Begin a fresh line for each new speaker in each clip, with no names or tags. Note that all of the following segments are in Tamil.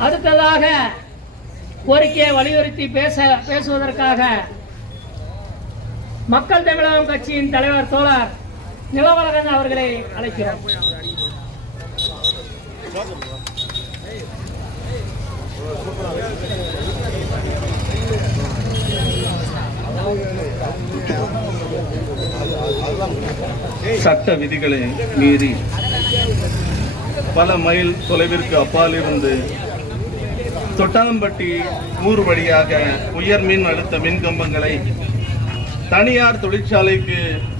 அடுத்ததாக கோரிக்கையை வலியுறுத்தி பேச பேசுவதற்காக மக்கள் தமிழகம் கட்சியின் தலைவர் தோழர் நிலவரகன் அவர்களை அழைக்கிறோம்.
சட்ட விதிகளை மீறி பல மைல் தொலைவிற்கு அப்பால் இருந்து தொட்டாம்பட்டி ஊர் வழியாக உயர் மின் அழுத்த மின் கம்பங்களை தனியார் தொழிற்சாலைக்கு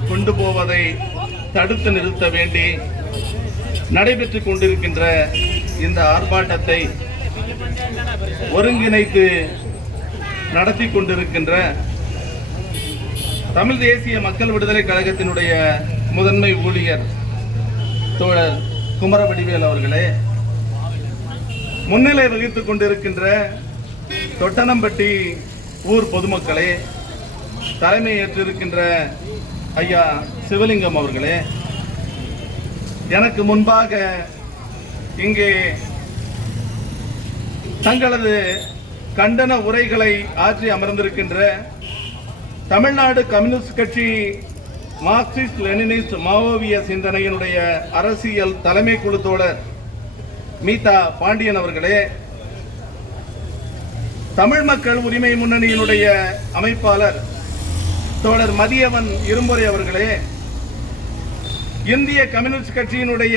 கொண்டு போவதை தடுத்து நிறுத்த வேண்டி நடைபெற்று கொண்டிருக்கின்ற இந்த ஆர்ப்பாட்டத்தை ஒருங்கிணைத்து நடத்தி கொண்டிருக்கின்ற தமிழ் தேசிய மக்கள் விடுதலை கழகத்தினுடைய முதன்மை ஊழியர் தோழர் குமரவடிவேல் அவர்களே முன்னிலை வகித்துக் கொண்டிருக்கின்ற தொட்டனம்பட்டி ஊர் பொதுமக்களே தலைமை ஏற்றிருக்கின்ற ஐயா சிவலிங்கம் அவர்களே எனக்கு முன்பாக இங்கே தங்களது கண்டன உரைகளை ஆற்றி அமர்ந்திருக்கின்ற தமிழ்நாடு கம்யூனிஸ்ட் கட்சி மார்க்சிஸ்ட் லெனினிஸ்ட் மாவோவிய சிந்தனையினுடைய அரசியல் தலைமை குழு தோழர் மீதா பாண்டியன் அவர்களே தமிழ் மக்கள் உரிமை முன்னணியினுடைய அமைப்பாளர் தோழர் மதியவன் இரும்பொறை அவர்களே இந்திய கம்யூனிஸ்ட் கட்சியினுடைய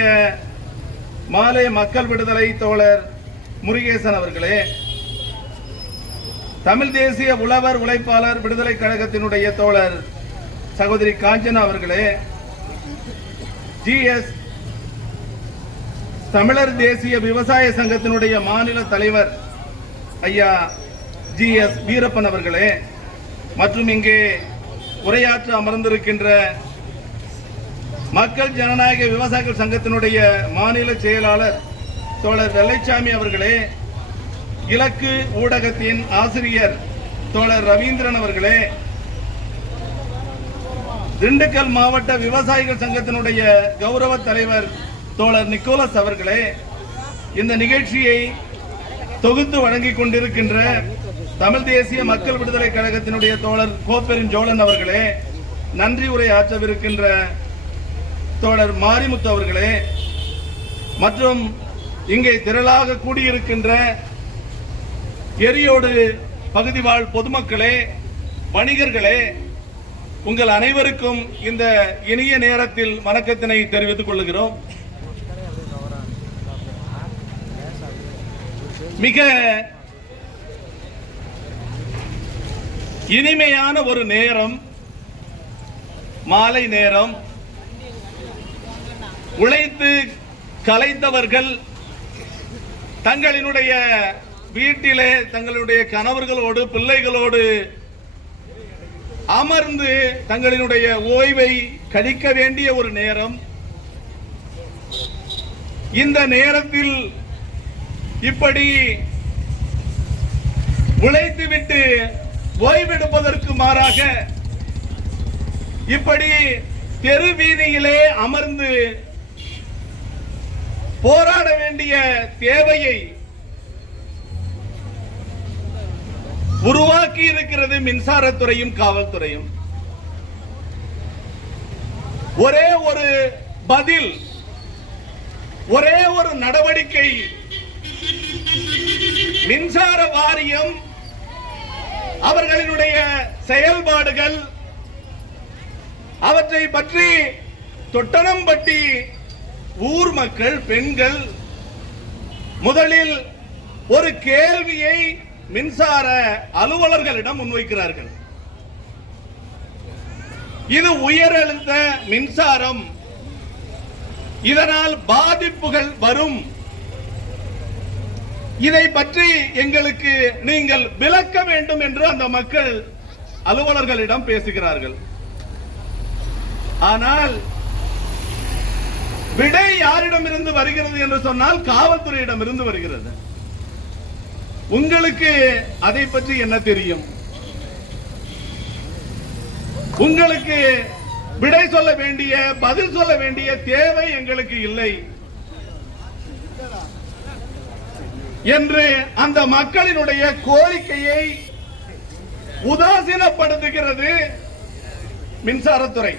மாலை மக்கள் விடுதலை தோழர் முருகேசன் அவர்களே தமிழ் தேசிய உழவர் உழைப்பாளர் விடுதலை கழகத்தினுடைய தோழர் சகோதரி காஞ்சனா அவர்களே ஜிஎஸ் தமிழர் தேசிய விவசாய சங்கத்தினுடைய மாநில தலைவர் ஐயா ஜி எஸ் வீரப்பன் அவர்களே மற்றும் இங்கே உரையாற்ற அமர்ந்திருக்கின்ற மக்கள் ஜனநாயக விவசாயிகள் சங்கத்தினுடைய மாநில செயலாளர் தோழர் வெள்ளைச்சாமி அவர்களே இலக்கு ஊடகத்தின் ஆசிரியர் தோழர் ரவீந்திரன் அவர்களே திண்டுக்கல் மாவட்ட விவசாயிகள் சங்கத்தினுடைய கௌரவ தலைவர் தோழர் நிக்கோலஸ் அவர்களே இந்த நிகழ்ச்சியை தொகுத்து வழங்கிக் கொண்டிருக்கின்ற தமிழ் தேசிய மக்கள் விடுதலை கழகத்தினுடைய தோழர் கோப்பெரும் ஜோழன் அவர்களே நன்றி உரை ஆற்றவிருக்கின்ற தோழர் மாரிமுத்து அவர்களே மற்றும் இங்கே திரளாக கூடியிருக்கின்ற எரியோடு பகுதி வாழ் பொதுமக்களே வணிகர்களே உங்கள் அனைவருக்கும் இந்த இனிய நேரத்தில் வணக்கத்தினை தெரிவித்துக் கொள்கிறோம் மிக இனிமையான ஒரு நேரம் மாலை நேரம். உழைத்து கலைத்தவர்கள் தங்களினுடைய வீட்டிலே தங்களுடைய கணவர்களோடு பிள்ளைகளோடு அமர்ந்து தங்களினுடைய ஓய்வை கழிக்க வேண்டிய ஒரு நேரம். இந்த நேரத்தில் இப்படி உழைத்துவிட்டு ஓய்வெடுப்பதற்கு மாறாக இப்படி தெரு வீதியிலே அமர்ந்து போராட வேண்டிய தேவையை உருவாக்கி இருக்கிறது மின்சாரத்துறையும் காவல்துறையும். ஒரே ஒரு பதில் ஒரே ஒரு நடவடிக்கை மின்சார வாரியம் அவர்களினுடைய செயல்பாடுகள் அவற்றை பற்றி தொட்டனம்பட்டி ஊர் மக்கள் பெண்கள் முதலில் ஒரு கேள்வியை மின்சார அலுவலர்களிடம் முன்வைக்கிறார்கள். இது உயரழுத்த மின்சாரம். இதனால் பாதிப்புகள் வரும். இதை பற்றி எங்களுக்கு நீங்கள் விளக்க வேண்டும் என்று அந்த மக்கள் அலுவலர்களிடம் பேசுகிறார்கள். ஆனால் விடை யாரிடம் இருந்து வருகிறது என்று சொன்னால் காவல்துறையிடம் இருந்து வருகிறது. உங்களுக்கு அதை பற்றி என்ன தெரியும்? உங்களுக்கு விடை சொல்ல வேண்டிய பதில் சொல்ல வேண்டிய தேவை எங்களுக்கு இல்லை. என்று அந்த மக்களினுடைய கோரிக்கையை உதாசீனப்படுத்துகிறது மின்சாரத்துறை.